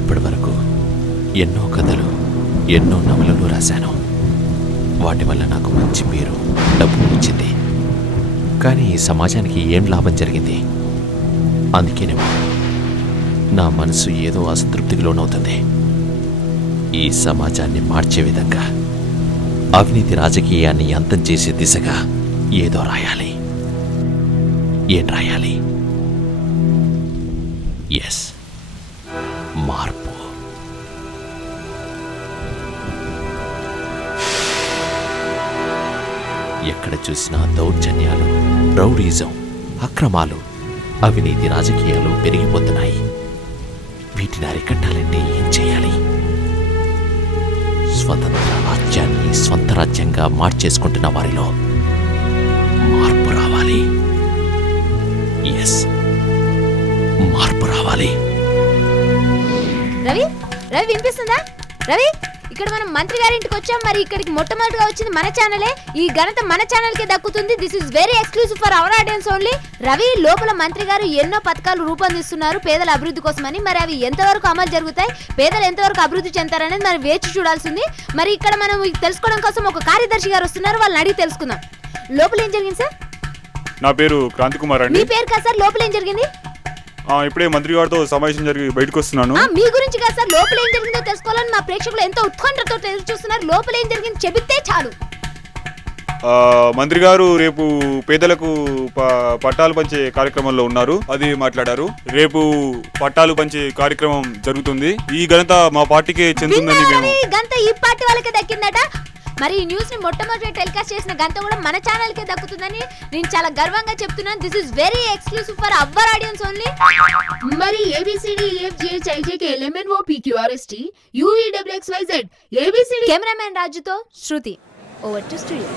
ఇప్పటి వరకు ఎన్నో కథలు, ఎన్నో నవలలు రాశాను. వాటి వల్ల నాకు మంచి పేరు, డబ్బు వచ్చింది. కానీ ఈ సమాజానికి ఏం లాభం జరిగింది? అందుకేనేమో నా మనసు ఏదో అసంతృప్తికి లోనవుతుంది. ఈ సమాజాన్ని మార్చే విధంగా, అవినీతి రాజకీయాన్ని అంతం చేసే దిశగా ఏదో రాయాలి. ఏం రాయాలి? ఎస్, మార్పు. ఎక్కడ చూసినా దౌర్జన్యాలు, రౌడీజం, అక్రమాలు, అవినీతి రాజకీయాలు పెరిగిపోతున్నాయి. వీటిని అరికట్టాలంటే ఏం చేయాలి? స్వతంత్ర రాజ్యాన్ని స్వంత రాజ్యంగా మార్చేసుకుంటున్న వారిలో మార్పు రావాలి. ఎస్, మార్పు రావాలి. రవి, రవి వినిపిస్తుందా? రవి, ఇక్కడ మనం మంత్రి గారి ఇంటికి వచ్చాం. మరి ఇక్కడికి మొట్టమొదటిగా వచ్చింది మన ఛానలే. ఈ ఘనత మన ఛానల్ కే దక్కుతుంది. This is very exclusive for our audience only. Ravi, లోపల మంత్రి గారు ఎన్నో పథకాలు రూపొందిస్తున్నారు పేదల అభివృద్ధి కోసమని. మరి అవి ఎంతవరకు అమలు జరుగుతాయి, పేదలు ఎంతవరకు అభివృద్ధి చెందుతారనేది మనం వేచి చూడాల్సింది. మరి ఇక్కడ మనం తెలుసుకోవడం కోసం ఒక కార్యదర్శి గారు వస్తున్నారు. వాళ్ళని అడిగి తెలుసుకుందాం. లోపల ఏం జరిగింది సార్? నా పేరు క్రాంతి కుమార్ అండి. మీ పేరు కాదు సార్, లోపల ఏం జరిగింది? ఇప్పుడే మంత్రి గారితో సమావేశం జరిగి బయటకు వస్తున్నాను. మీ గురించి కాదు సార్, లోపల ఏం జరిగిందో తెలుసుకోవాలని మా ప్రేక్షకులు ఎంతో ఉత్కంఠతో ఎదురు చూస్తున్నారు. లోపల ఏం జరిగింది చెబితే చాలు. మంత్రి గారు రేపు పేదలకు పట్టాలు పంచే కార్యక్రమంలో ఉన్నారు. అది మాట్లాడారు. రేపు పట్టాలు పంచే కార్యక్రమం జరుగుతుంది. ఈ ఘనత మా పార్టీకే చెందుతుందని మేము. గంత ఈ పార్టీ వాళ్ళకే దక్కిందట. మరి ఈ న్యూస్ ని మొట్టమొదటి టెలికాస్ట్ చేసిన గంట కూడా మన ఛానల్ కే దక్కుతుందని నేను చాలా గర్వంగా చెప్తున్నాను. This is very exclusive for our audience only. మరి ABCDEFGHIJKLMNOPQRST UVWXYZ ABCD. కెమెరామెన్ రాజుతో శృతి. Over to studio.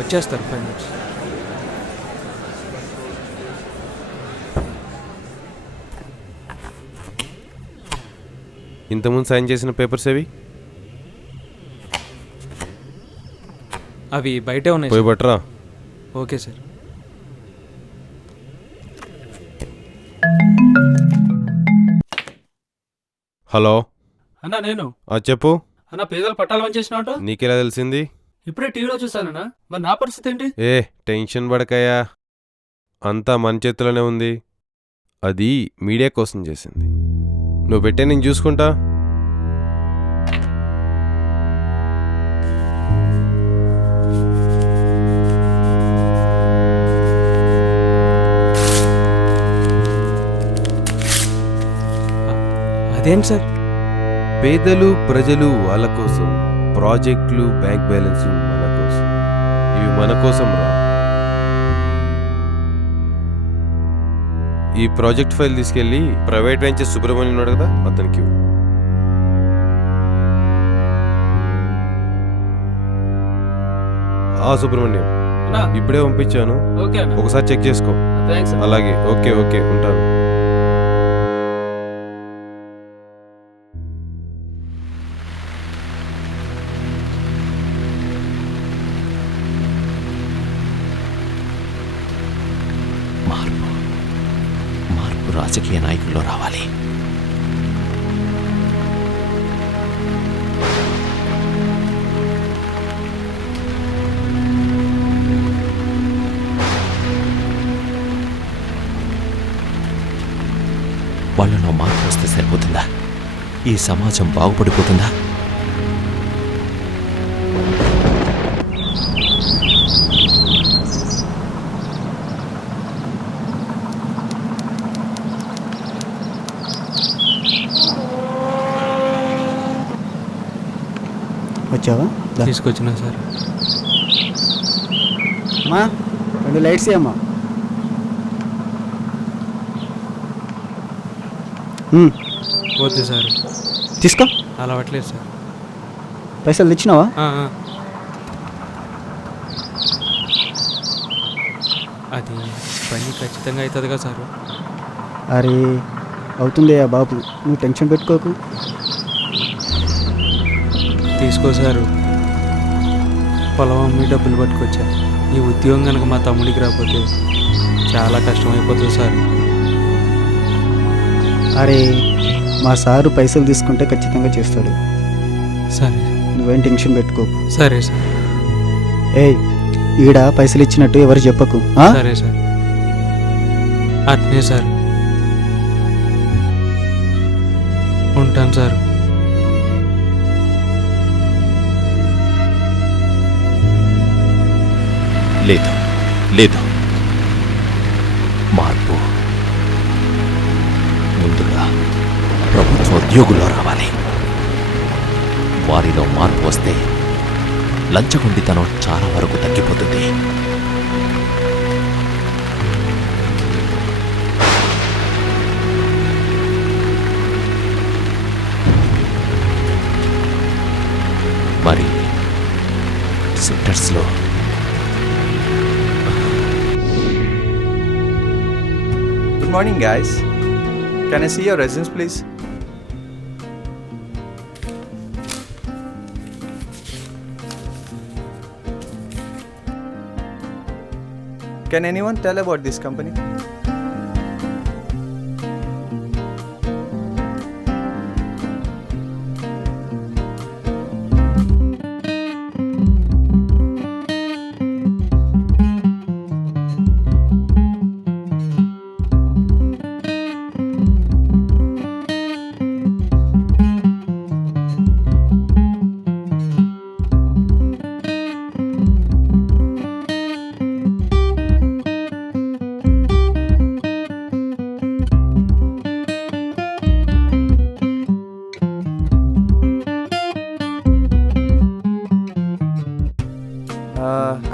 వచ్చేస్తారు 5 minutes. ఇంతకుముందు సైన్ చేసిన పేపర్స్ ఏవి? అవి బయటే ఉన్నాయి. పోయి బట్రా. Okay sir. హలో అన్నా నేను. చెప్పు. అన్నా పేదలు పట్టాలు పనిచేసినట్టు నీకెలా తెలిసింది? ఇప్పుడే టీవీలో చూసానన్నా. మరి నా పరిస్థితి ఏంటి? టెన్షన్ పడకయ్యా, అంతా మన చేతిలోనే ఉంది. అది మీడియా కోసం చేసింది. నువ్వు పెట్టే నేను చూసుకుంటా. అదేంటి సార్? పేదలు, ప్రజలు వాళ్ళ కోసం, ప్రాజెక్టులు, బ్యాంక్ బ్యాలెన్స్ మన కోసం. ఇవి మన కోసం రా. ఈ ప్రాజెక్ట్ ఫైల్ తీసుకెళ్ళి ప్రైవేట్ వెంచర్ సుబ్రహ్మణ్యం ఉన్నాడు కదా, అతనికి ఇవ్వు. సుబ్రహ్మణ్యం ఇప్పుడే పంపించాను, ఒకసారి చెక్ చేసుకో. అలాగే. ఓకే ఓకే, ఉంటాను. మార్పు, మార్పు రాజకీయ నాయకుల్లో రావాలి. వాళ్ళలో మార్పు వస్తే సరిపోతుందా? ఈ సమాజం బాగుపడిపోతుందా? వచ్చావా? తీసుకొచ్చినా సార్. అమ్మా 2 లైట్స్ అమ్మా. వద్దు సార్. తీసుకో. అలవాట్లేదు సార్. పైసలు తెచ్చినావా? అది పని ఖచ్చితంగా అవుతుంది కదా సార్. అరే అవుతుంది బాబు, నువ్వు టెన్షన్ పెట్టుకోకు. తీసుకో సారు. పొలం అమ్మి డబ్బులు పట్టుకొచ్చా. ఈ ఉద్యోగం కనుక మా తమ్ముడికి రాకపోతే చాలా కష్టమైపోతుంది సార్. అరే మా సారు పైసలు తీసుకుంటే ఖచ్చితంగా చేస్తాడు. సరే నువ్వేం టెన్షన్ పెట్టుకోకు. సరే సార్. ఏయ్ ఈడ పైసలు ఇచ్చినట్టు ఎవరు చెప్పకు ఆ? సరే సార్. అట్నే సార్. ఉంటాను సార్. లేదు లేదు, మార్పు ముందుగా ప్రభుత్వ ఉద్యోగుల్లో రావాలి. వారిలో మార్పు వస్తే లంచగొండితనం చాలా వరకు తగ్గిపోతుంది. మరి సెక్టర్స్లో Good morning, guys. Can I see your resumes, please? Can anyone tell about this company?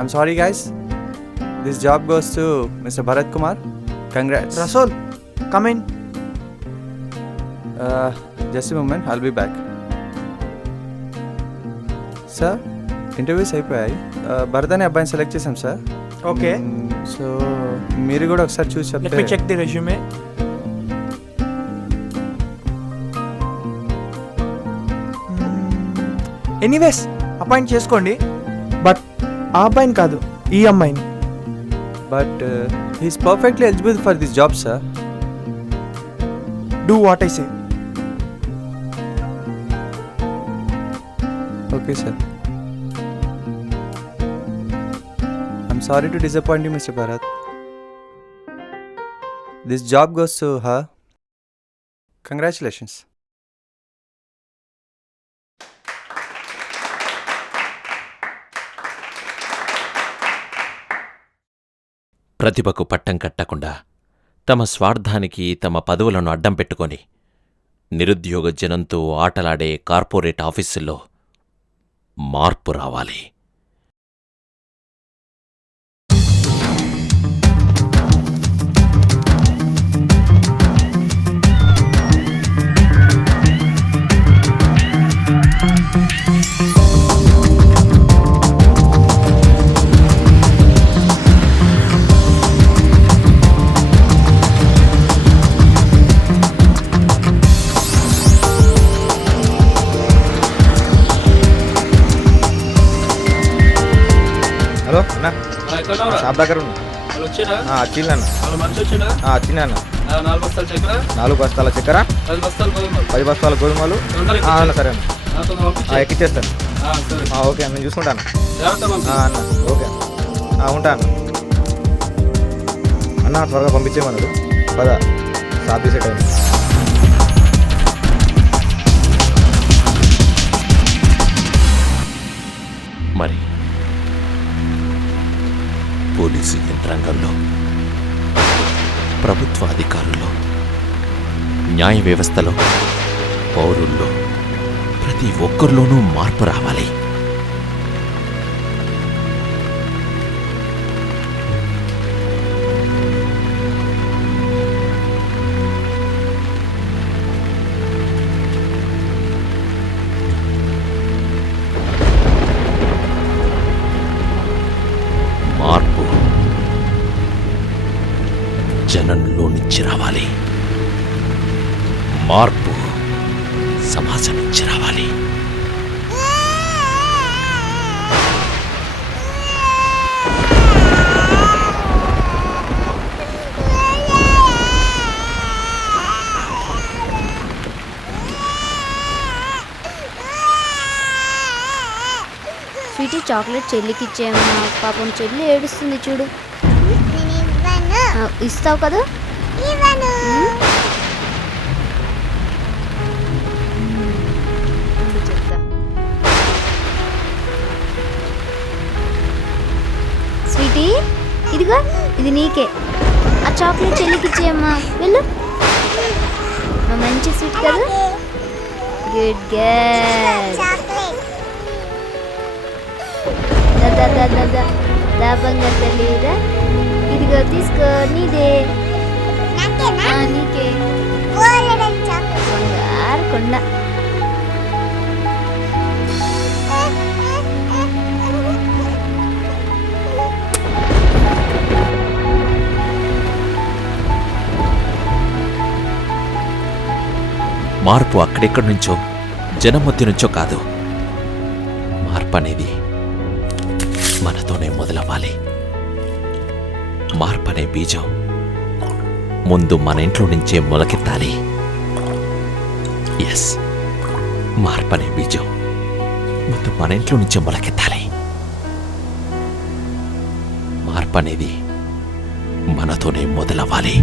I'm sorry, guys. This job goes to Mr. Bharat Kumar. Congrats. Rasul, come in. Just a moment, I'll be back. Sir, interviews అయిపోయాయి. భరత్ అనే అబ్బాయిని select చేసాం sir. Okay. So మీరు కూడా ఒకసారి చూసి Let me చెప్తే. check the resume. Anyways appoint చేసుకోండి, బట్ ఆ అబ్బాయిని కాదు, ఈ అమ్మాయిని. But he's perfectly eligible for this job sir. Do what I say. Okay sir. I'm sorry to disappoint you, Mr. Bharat. This job goes to her. Congratulations. ప్రతిభకు పట్టం కట్టకుండా తమ స్వార్థానికి తమ పదవులను అడ్డం పెట్టుకొని నిరుద్యోగ జనంతో ఆటలాడే కార్పొరేట్ ఆఫీసుల్లో మార్పు రావాలి. హలో అన్న, షాప్ దగ్గర ఉన్నా. వచ్చిందన్న, వచ్చిందన్న. 4 బస్తాల చక్కెర, 10 బస్తాల గోధుమలు. అన్న సరే అన్న, ఎక్కిచ్చేస్తాను. ఓకే అన్న, నేను చూసుకుంటాను అన్న. ఓకే ఉంటాను అన్న. త్వరగా పంపించేమన్నాడు. పద, షాప్ తీసే టైం. మరి పోలీసు యంత్రాంగంలో, ప్రభుత్వ అధికారుల్లో, న్యాయ వ్యవస్థలో, పౌరుల్లో ప్రతి ఒక్కరిలోనూ మార్పు రావాలి. మార్పు జనంలో నుంచి రావాలి. మార్పు సమాజం నుంచి రావాలి. స్వీటీ చాక్లెట్ చెల్లికి ఇచ్చేయమ్మా. పాపం చెల్లి ఏడుస్తుంది చూడు. ఇస్తావు కదా? చెప్తా. స్వీటీ ఇదిగో, ఇది నీకే. ఆ చాక్లెట్ చెల్లికి ఇచ్చేయమ్మా. వెళ్ళు. మా మంచి స్వీట్ కదా. Good girl. దా బంగారు తల్లిదా. ఇదిగో తీసుకో, నీదే. నీకే బంగారు కొండ. మార్పు అక్కడెక్కడి నుంచో, జనం మధ్య నుంచో కాదు. మార్పు అనేది మనతోనే మొదలవ్వాలి. మార్పు అనే బీజం ముందు మన ఇంట్లో నుంచే మొలకెత్తాలి. ఎస్, మార్పు అనే బీజం ముందు మన ఇంట్లో నుంచే మొలకెత్తాలి. మార్పు అనేది మనతోనే మొదలవ్వాలి.